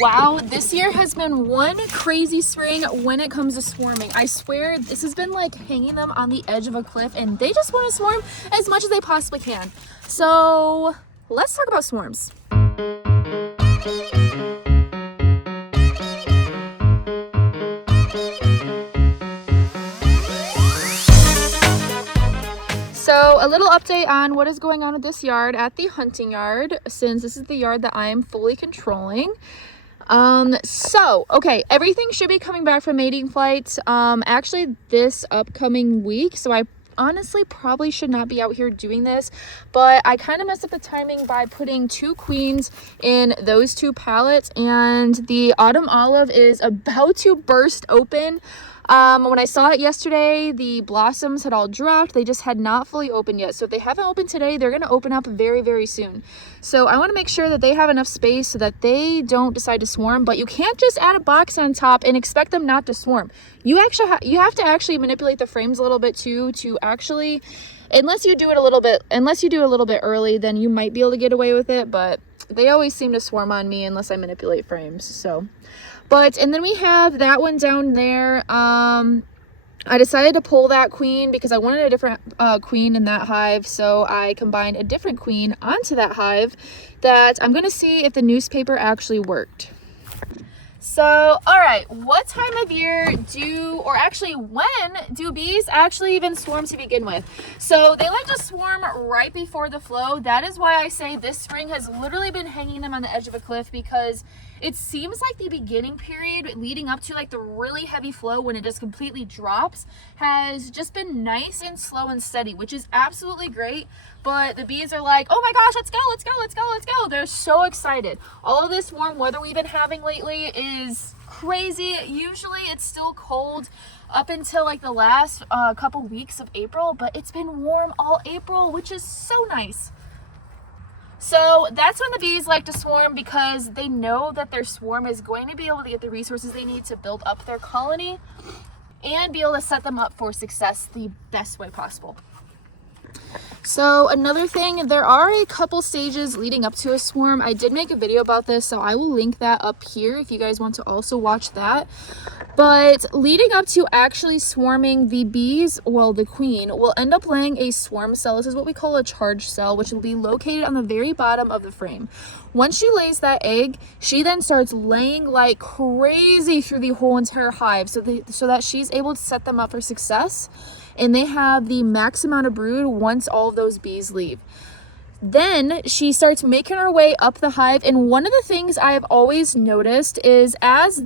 Wow, this year has been one crazy spring when it comes to swarming. I swear this has been like hanging them on the edge of a cliff and they just want to swarm as much as they possibly can. So let's talk about swarms. So a little update on what is going on with this yard at the hunting yard, since this is the yard that I am fully controlling. Okay, everything should be coming back from mating flights actually this upcoming week. So I honestly probably should not be out here doing this, but I kind of messed up the timing by putting 2 queens in those 2 pallets, and the autumn olive is about to burst open. When I saw it yesterday, the blossoms had all dropped. They just had not fully opened yet. So if they haven't opened today, they're going to open up very, very soon. So I want to make sure that they have enough space so that they don't decide to swarm. But you can't just add a box on top and expect them not to swarm. You have to actually manipulate the frames a little bit too, to actually, unless you do it a little bit early, then you might be able to get away with it. But they always seem to swarm on me unless I manipulate frames. So. And then we have that one down there. I decided to pull that queen because I wanted a different queen in that hive. So I combined a different queen onto that hive that I'm going to see if the newspaper actually worked. So, all right, what time of year when do bees actually even swarm to begin with? So they like to swarm right before the flow. That is why I say this spring has literally been hanging them on the edge of a cliff, because it seems like the beginning period leading up to like the really heavy flow, when it just completely drops, has just been nice and slow and steady, which is absolutely great. But the bees are like, oh my gosh, let's go, let's go, let's go, let's go. They're so excited. All of this warm weather we've been having lately is crazy. Usually it's still cold up until like the last couple weeks of April, but it's been warm all April, which is so nice. So that's when the bees like to swarm, because they know that their swarm is going to be able to get the resources they need to build up their colony and be able to set them up for success the best way possible. So another thing, there are a couple stages leading up to a swarm. I did make a video about this, so I will link that up here if you guys want to also watch that. But leading up to actually swarming, the bees, well, the queen will end up laying a swarm cell. This is what we call a charge cell, which will be located on the very bottom of the frame. Once she lays that egg, she then starts laying like crazy through the whole entire hive, so that she's able to set them up for success, and they have the max amount of brood once all of those bees leave. Then she starts making her way up the hive, and one of the things I have always noticed is as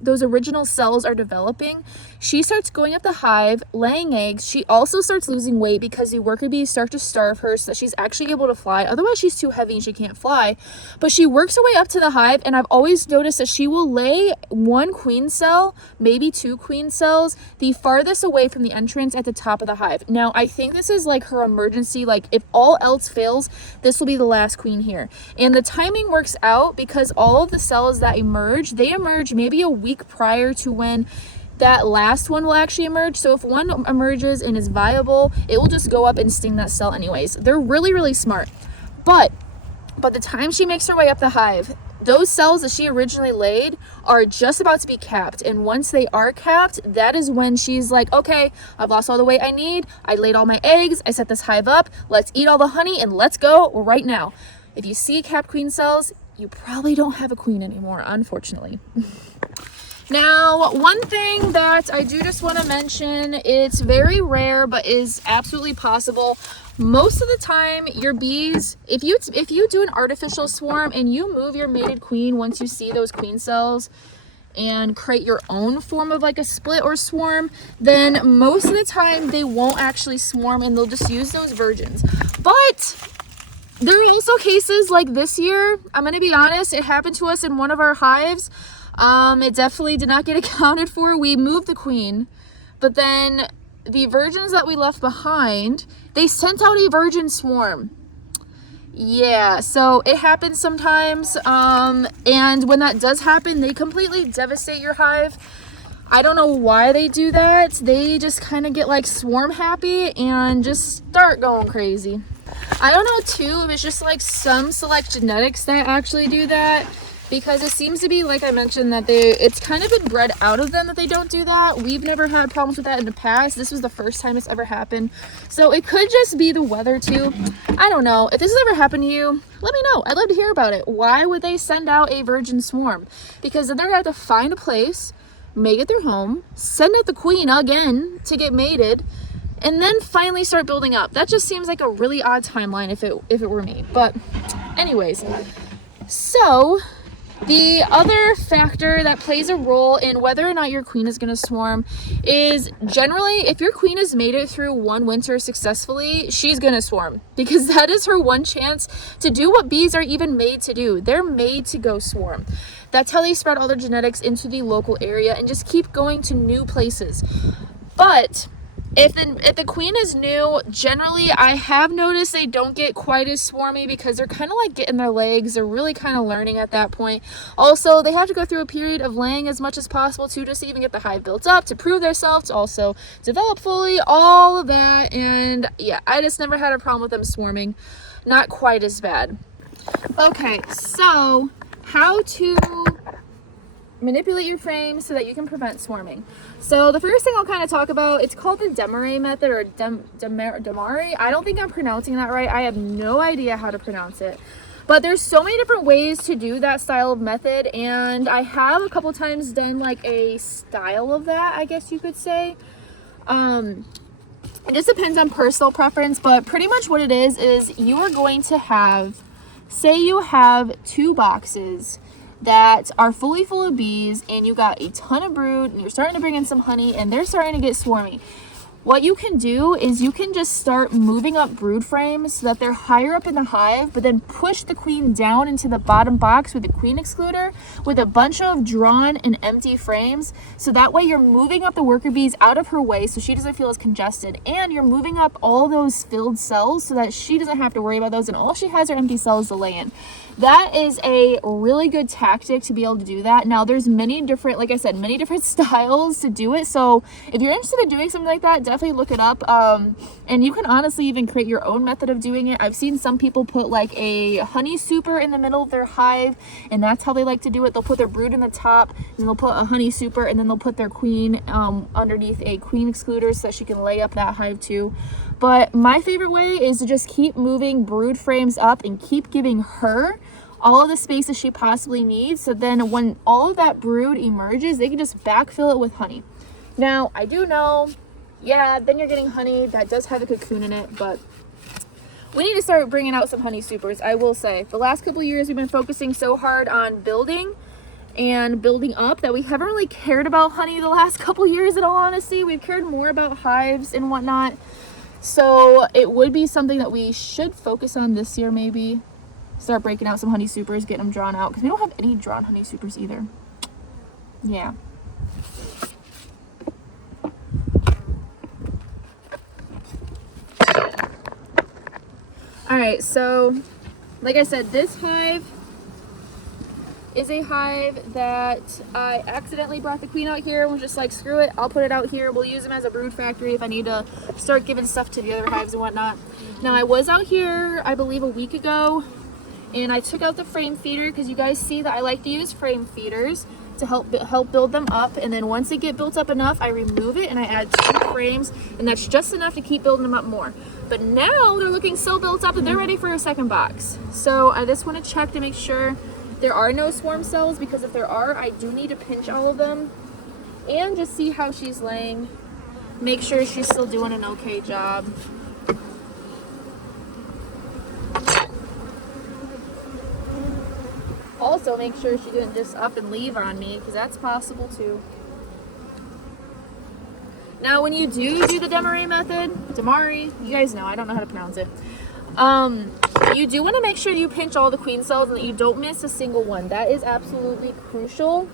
those original cells are developing, she starts going up the hive, laying eggs. She also starts losing weight because the worker bees start to starve her so that she's actually able to fly. Otherwise, she's too heavy and she can't fly. But she works her way up to the hive, and I've always noticed that she will lay 1 queen cell, maybe 2 queen cells, the farthest away from the entrance at the top of the hive. Now, I think this is like her emergency, like if all else fails, this will be the last queen here. And the timing works out because all of the cells that emerge, they emerge maybe a week prior to when that last one will actually emerge. So if one emerges and is viable, it will just go up and sting that cell anyways. They're really, really smart. But the time she makes her way up the hive, those cells that she originally laid are just about to be capped. And once they are capped, that is when she's like, okay, I've lost all the weight I need. I laid all my eggs. I set this hive up. Let's eat all the honey and let's go right now. If you see capped queen cells, you probably don't have a queen anymore, unfortunately. Now, one thing that I do just want to mention, it's very rare, but is absolutely possible. Most of the time, your bees, if you do an artificial swarm and you move your mated queen once you see those queen cells and create your own form of like a split or swarm, then most of the time they won't actually swarm and they'll just use those virgins. But there are also cases like this year, I'm going to be honest, it happened to us in one of our hives. It definitely did not get accounted for. We moved the queen, but then the virgins that we left behind, they sent out a virgin swarm. Yeah, so it happens sometimes. And when that does happen, they completely devastate your hive. I don't know why they do that. They just kind of get like swarm happy and just start going crazy. I don't know too if it's just like some select genetics that actually do that. because it seems to be, like I mentioned, that it's kind of been bred out of them that they don't do that. We've never had problems with that in the past. This was the first time it's ever happened. So it could just be the weather too. I don't know. If this has ever happened to you, let me know. I'd love to hear about it. Why would they send out a virgin swarm? Because then they're gonna have to find a place, make it their home, send out the queen again to get mated, and then finally start building up. That just seems like a really odd timeline if it were me. But anyways, so the other factor that plays a role in whether or not your queen is going to swarm is generally if your queen has made it through one winter successfully, she's going to swarm, because that is her one chance to do what bees are even made to do. They're made to go swarm. That's how they spread all their genetics into the local area and just keep going to new places. But if the queen is new, generally I have noticed they don't get quite as swarmy because they're kind of like getting their legs. They're really kind of learning at that point. Also, they have to go through a period of laying as much as possible too, just to even get the hive built up, to prove themselves, to also develop fully, all of that. And yeah, I just never had a problem with them swarming. Not quite as bad. Okay, so how to manipulate your frame so that you can prevent swarming. So the first thing I'll kind of talk about, it's called the Demare method, or Demare. I don't think I'm pronouncing that right. I have no idea how to pronounce it. But there's so many different ways to do that style of method, and I have a couple times done like a style of that, I guess you could say. It just depends on personal preference, but pretty much what it is you are going to have, say you have 2 boxes that are fully full of bees, and you got a ton of brood, and you're starting to bring in some honey, and they're starting to get swarmy. What you can do is you can just start moving up brood frames so that they're higher up in the hive, but then push the queen down into the bottom box with the queen excluder with a bunch of drawn and empty frames. So that way you're moving up the worker bees out of her way so she doesn't feel as congested, and you're moving up all those filled cells so that she doesn't have to worry about those, and all she has are empty cells to lay in. That is a really good tactic to be able to do that. Now there's many different, like I said, many different styles to do it. So if you're interested in doing something like that, definitely look it up. And you can honestly even create your own method of doing it. I've seen some people put like a honey super in the middle of their hive, and that's how they like to do it. They'll put their brood in the top, and they'll put a honey super, and then they'll put their queen underneath a queen excluder so that she can lay up that hive too. But my favorite way is to just keep moving brood frames up and keep giving her all of the spaces she possibly needs, so then when all of that brood emerges, they can just backfill it with honey. Now, I do know, yeah, then you're getting honey that does have a cocoon in it, but we need to start bringing out some honey supers. I will say, the last couple of years we've been focusing so hard on building and building up that we haven't really cared about honey the last couple of years, in all honesty. We've cared more about hives and whatnot. So it would be something that we should focus on this year, maybe. Start breaking out some honey supers, getting them drawn out, because we don't have any drawn honey supers either. Yeah. Alright, so like I said, this hive is a hive that I accidentally brought the queen out here and was just like, screw it, I'll put it out here. We'll use them as a brood factory if I need to start giving stuff to the other hives and whatnot. Now, I was out here, I believe, a week ago, and I took out the frame feeder because you guys see that I like to use frame feeders to help build them up. And then once they get built up enough, I remove it and I add 2 frames, and that's just enough to keep building them up more. But now they're looking so built up that they're ready for a second box. So I just want to check to make sure there are no swarm cells, because if there are, I do need to pinch all of them and just see how she's laying. Make sure she's still doing an okay job. Also, make sure she didn't just up and leave on me, because that's possible too. Now, when you do the Demare method, you guys know, I don't know how to pronounce it. You do want to make sure you pinch all the queen cells and that you don't miss a single one. That is absolutely crucial.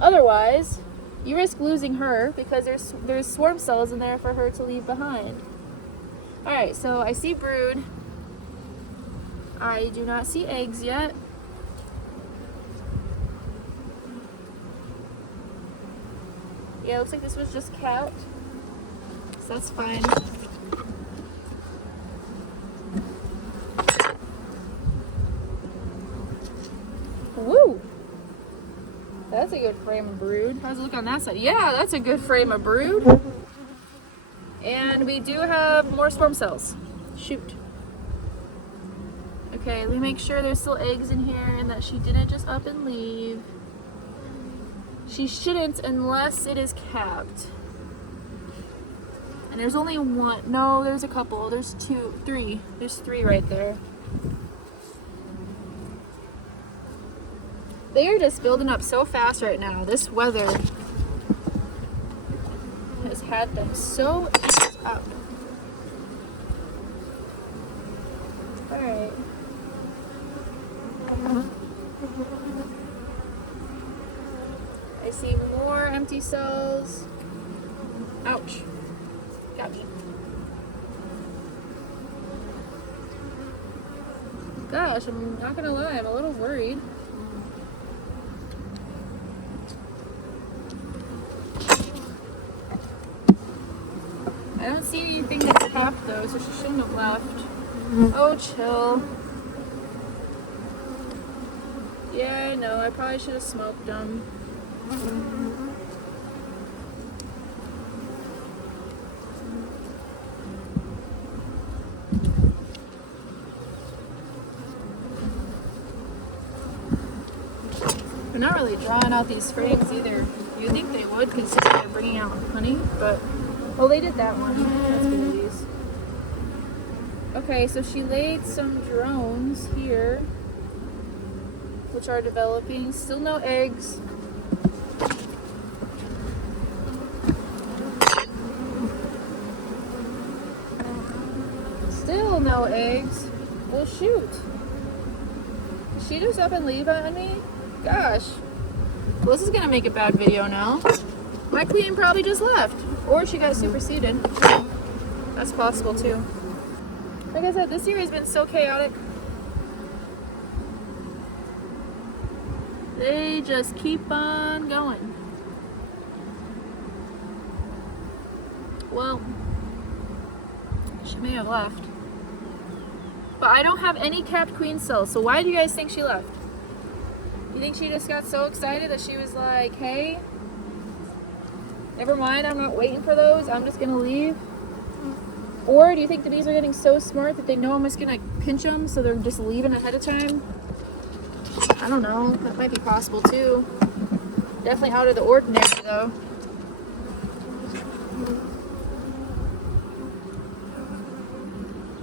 Otherwise, you risk losing her because there's swarm cells in there for her to leave behind. All right, so I see brood. I do not see eggs yet. Yeah, looks like this was just couched, so that's fine. Woo! That's a good frame of brood. How's it look on that side? Yeah, that's a good frame of brood. And we do have more swarm cells. Shoot. Okay, let me make sure there's still eggs in here and that she didn't just up and leave. She shouldn't unless it is capped. And there's only one. No, there's a couple. There's two, three. There's three right there. They are just building up so fast right now. This weather has had them so amped up. Alright. I see more empty cells. Ouch. Got me. Gosh, I'm not gonna lie, I'm a little worried. I don't see anything that's capped though, so she shouldn't have left. Oh, chill. Yeah, I know, I probably should have smoked them. They're not really drawing out these frames either. You'd think they would consider they're bringing out honey, but oh, they did that one. That's good of these. Okay, so she laid some drones here, which are developing. Still no eggs. Still no eggs. Well, shoot. Did she just up and leave on me? Gosh. Well, this is gonna make a bad video now. My queen probably just left. Or she got superseded. That's possible too. Like I said, this year has been so chaotic. They just keep on going. Well, she may have left. But I don't have any capped queen cells, so why do you guys think she left? You think she just got so excited that she was like, hey, never mind, I'm not waiting for those, I'm just gonna leave? Or do you think the bees are getting so smart that they know I'm just gonna pinch them, so they're just leaving ahead of time? I don't know, that might be possible too. Definitely out of the ordinary though.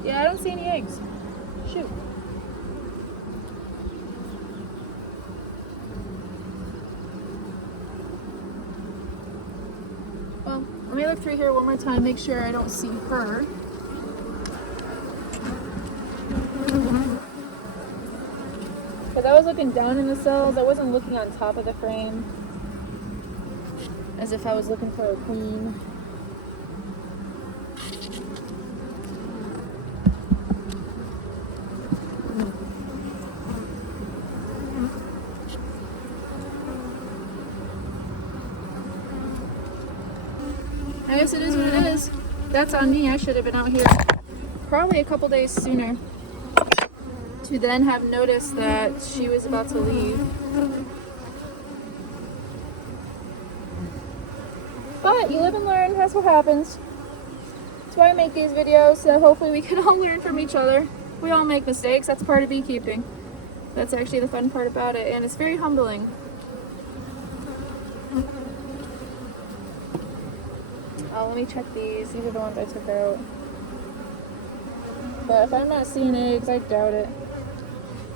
Yeah, I don't see any eggs. Shoot. Well, let me look through here one more time, make sure I don't see her. Because I was looking down in the cells, I wasn't looking on top of the frame. As if I was looking for a queen. I guess it is what it is. That's on me. I should have been out here probably a couple days sooner to then have noticed that she was about to leave. But you live and learn. That's what happens. That's why I make these videos, so hopefully we can all learn from each other. We all make mistakes. That's part of beekeeping. That's actually the fun part about it, and it's very humbling. Oh, let me check these. These are the ones I took out. But if I'm not seeing eggs, I doubt it.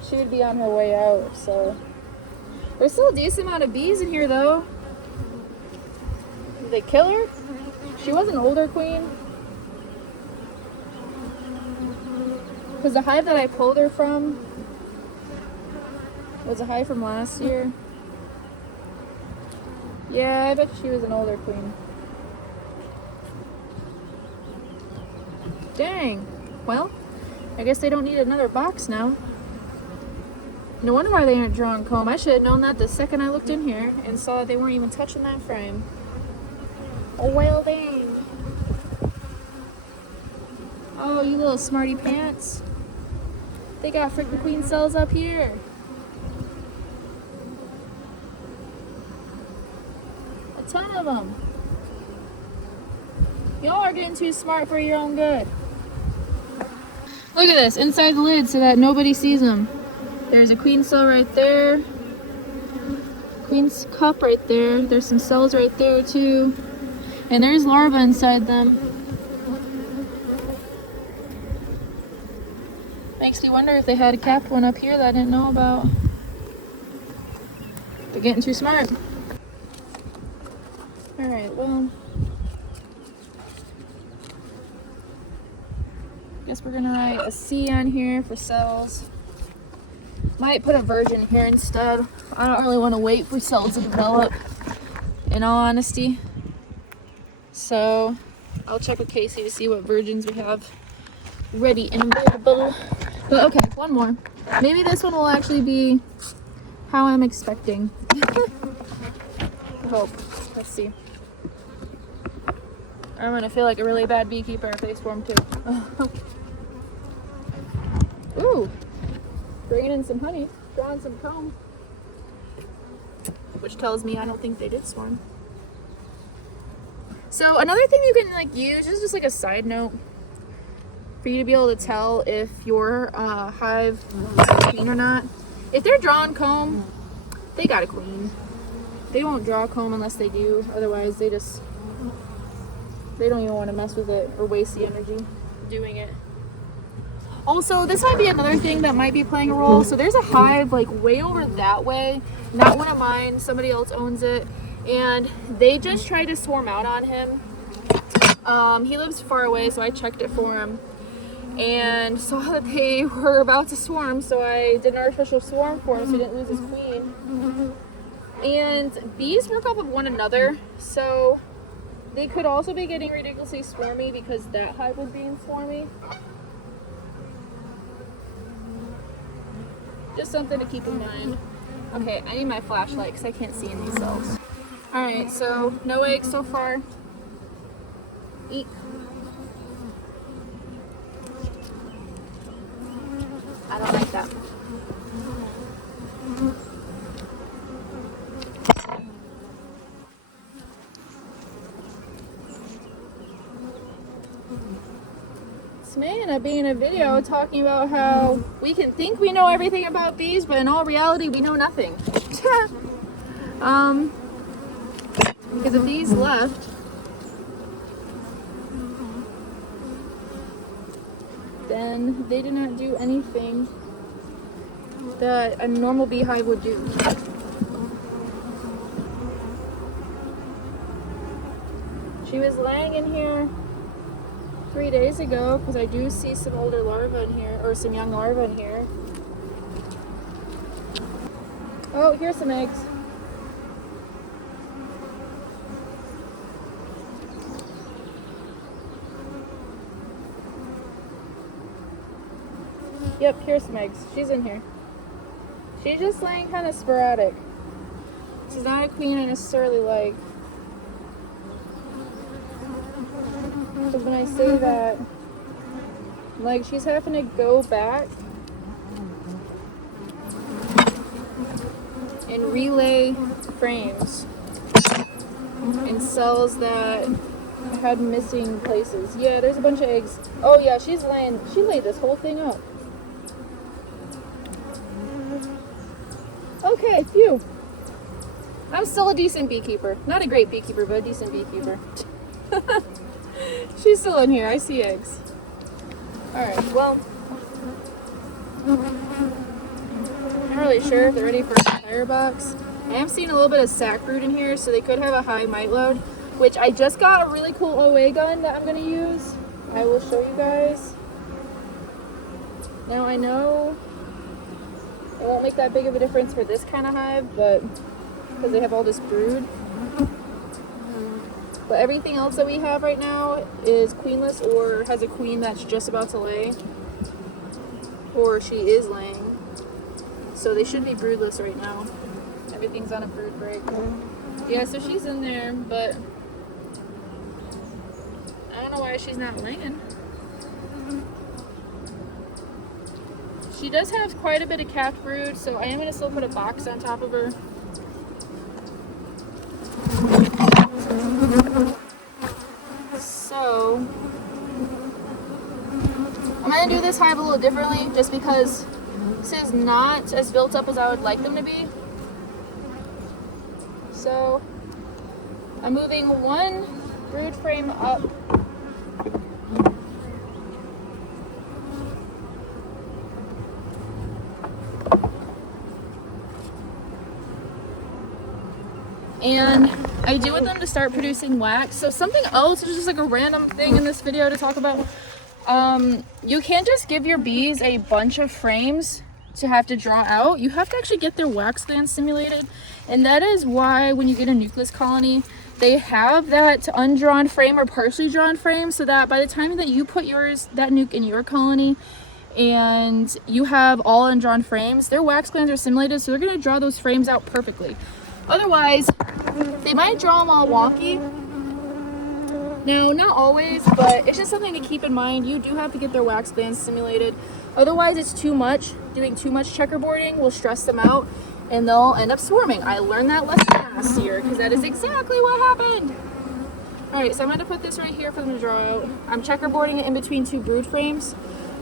She would be on her way out, so. There's still a decent amount of bees in here, though. Did they kill her? She was an older queen. Because the hive that I pulled her from was a hive from last year. Yeah, I bet she was an older queen. Dang. Well, I guess they don't need another box now. No wonder why they aren't drawing comb. I should have known that the second I looked in here and saw they weren't even touching that frame. Oh, well, dang. Oh, you little smarty pants. They got freaking queen cells up here. ton of them. Y'all are getting too smart for your own good. Look at this, inside the lid so that nobody sees them. There's a queen cell right there. Queen's cup right there. There's some cells right there too. And there's larvae inside them. Makes me wonder if they had a capped one up here that I didn't know about. They're getting too smart. Alright, well, guess we're gonna write a C on here for cells. Might put a virgin here instead. I don't really want to wait for cells to develop, in all honesty. So I'll check with Casey to see what virgins we have ready and available. But okay, one more. Maybe this one will actually be how I'm expecting. I hope. Let's see. I'm gonna feel like a really bad beekeeper if they swarm too. Ooh, bringing in some honey, drawing some comb, which tells me I don't think they did swarm. So another thing you can like use, is just like a side note, for you to be able to tell if your hive is a queen or not. If they're drawing comb, they got a queen. They won't draw comb unless they do. Otherwise, they don't even want to mess with it or waste the energy doing it. Also, this might be another thing that might be playing a role. So there's a hive like way over that way. Not one of mine. Somebody else owns it. And they just tried to swarm out on him. He lives far away, so I checked it for him. And saw that they were about to swarm, so I did an artificial swarm for him so he didn't lose his queen. And bees work off of one another, so they could also be getting ridiculously swarmy because that hive was being swarmy. Just something to keep in mind. Okay, I need my flashlight because I can't see in these cells. Alright, so no eggs so far. Eat. I don't like that. This may end up being a video talking about how we can think we know everything about bees, but in all reality we know nothing. Because if these left, then they did not do anything that a normal beehive would do. She was laying in here 3 days ago because I do see some older larvae in here, or some young larvae in here. Oh, here's some eggs. Yep, here's some eggs. She's in here. She's just laying kind of sporadic. She's not a queen I necessarily like. Because when I say that, like, she's having to go back and relay frames in cells that had missing places. Yeah, there's a bunch of eggs. Oh yeah, she laid this whole thing up. Okay, phew. I'm still a decent beekeeper. Not a great beekeeper, but a decent beekeeper. She's still in here. I see eggs. Alright, well, I'm not really sure if they're ready for a firebox. I am seeing a little bit of sac brood in here, so they could have a high mite load, which I just got a really cool OA gun that I'm going to use. I will show you guys. Now, I know it won't make that big of a difference for this kind of hive, but because they have all this brood. But everything else that we have right now is queenless or has a queen that's just about to lay, or she is laying. So they should be broodless right now. Everything's on a brood break. Yeah, so she's in there, but I don't know why she's not laying. She does have quite a bit of calf brood, so I am going to still put a box on top of her. So I'm gonna do this hive a little differently just because this is not as built up as I would like them to be. So I'm moving one brood frame up. And I do want them to start producing wax. So something else, is just like a random thing in this video to talk about. You can't just give your bees a bunch of frames to have to draw out. You have to actually get their wax glands stimulated. And that is why when you get a nucleus colony, they have that undrawn frame or partially drawn frame, so that by the time that you put that nuke in your colony and you have all undrawn frames, their wax glands are stimulated, so they're going to draw those frames out perfectly. Otherwise, they might draw them all wonky. Now, not always, but it's just something to keep in mind. You do have to get their wax glands stimulated. Otherwise, it's too much. Doing too much checkerboarding will stress them out and they'll end up swarming. I learned that lesson last year because that is exactly what happened. All right, so I'm going to put this right here for them to draw out. I'm checkerboarding it in between two brood frames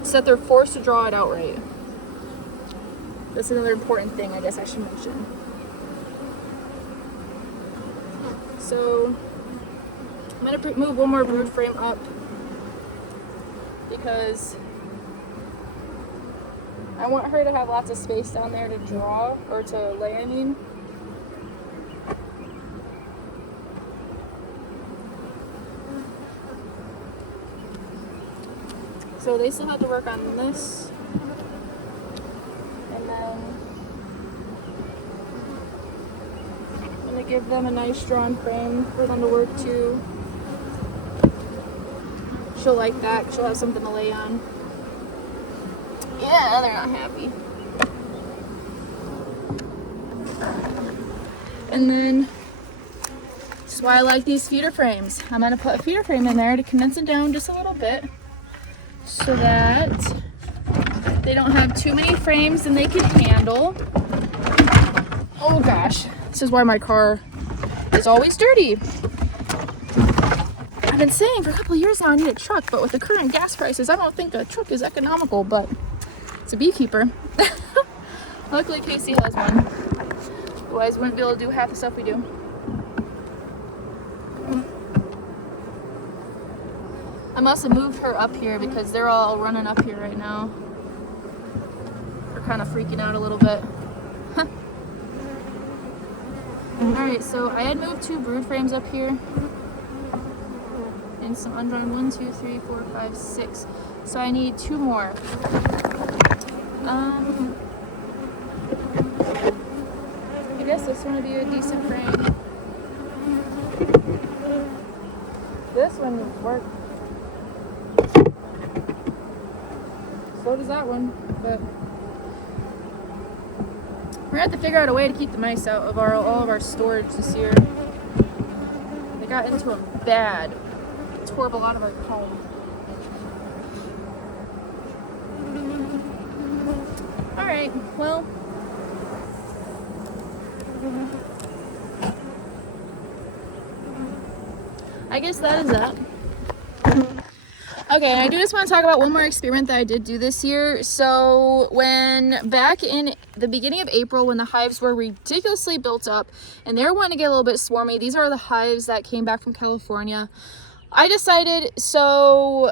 so that they're forced to draw it out right. That's another important thing I guess I should mention. So I'm going to move one more brood frame up because I want her to have lots of space down there to draw, or to lay, I mean. So they still have to work on this. And then I'm going to give them a nice drawn frame for them to work to. She'll like that. She'll have something to lay on. Yeah, they're not happy. And then, this is why I like these feeder frames. I'm going to put a feeder frame in there to condense it down just a little bit so that they don't have too many frames than they can handle. Oh gosh, this is why my car is always dirty. I've been saying for a couple of years now I need a truck, but with the current gas prices, I don't think a truck is economical, but it's a beekeeper. Luckily Casey has one. Otherwise we wouldn't be able to do half the stuff we do. I must have moved her up here because they're all running up here right now. They're kind of freaking out a little bit. Alright, so I had moved two brood frames up here. And some undrawn 1, 2, 3, 4, 5, 6. So I need 2 more. I guess this one would be a decent frame. This one would work. So does that one, but we're gonna have to figure out a way to keep the mice out of all of our storage this year. They got into them bad. It tore up a lot of our comb. Alright, well, I guess that is that. Okay, and I do just want to talk about one more experiment that I did do this year. So when back in the beginning of April, when the hives were ridiculously built up and they were wanting to get a little bit swarmy, these are the hives that came back from California. I decided, so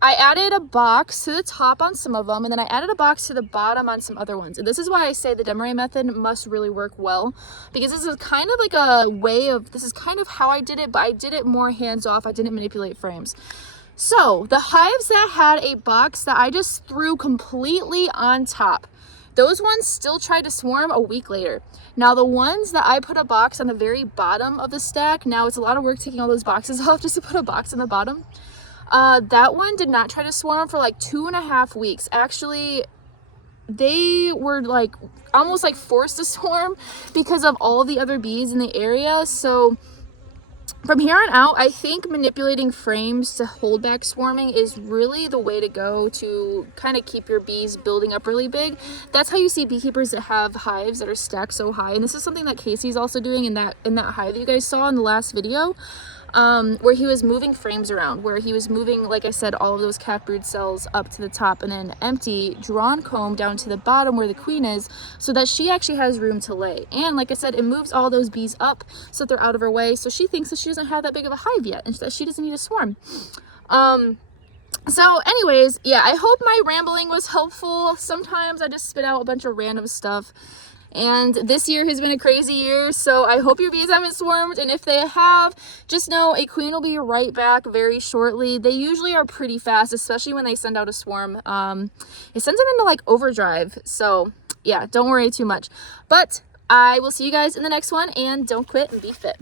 I added a box to the top on some of them, and then I added a box to the bottom on some other ones. And this is why I say the Demarest method must really work well, because this is kind of like a way of, this is kind of how I did it, but I did it more hands-off. I didn't manipulate frames. So the hives that had a box that I just threw completely on top, those ones still tried to swarm a week later. Now the ones that I put a box on the very bottom of the stack, now it's a lot of work taking all those boxes off just to put a box on the bottom. That one did not try to swarm for like 2.5 weeks. Actually, they were like almost like forced to swarm because of all the other bees in the area. So from here on out, I think manipulating frames to hold back swarming is really the way to go to kind of keep your bees building up really big. That's how you see beekeepers that have hives that are stacked so high. And this is something that Casey's also doing in that hive that you guys saw in the last video, where he was moving frames around, where he was moving, like I said, all of those calf brood cells up to the top and then empty drawn comb down to the bottom where the queen is, so that she actually has room to lay. And like I said, it moves all those bees up so that they're out of her way, so she thinks that she doesn't have that big of a hive yet and that she doesn't need a swarm. So anyways, yeah, I hope my rambling was helpful. Sometimes I just spit out a bunch of random stuff. And this year has been a crazy year, so I hope your bees haven't swarmed, and if they have, just know a queen will be right back very shortly. They usually are pretty fast, especially when they send out a swarm. It sends them into like overdrive, so yeah, don't worry too much. But I will see you guys in the next one, and don't quit and be fit.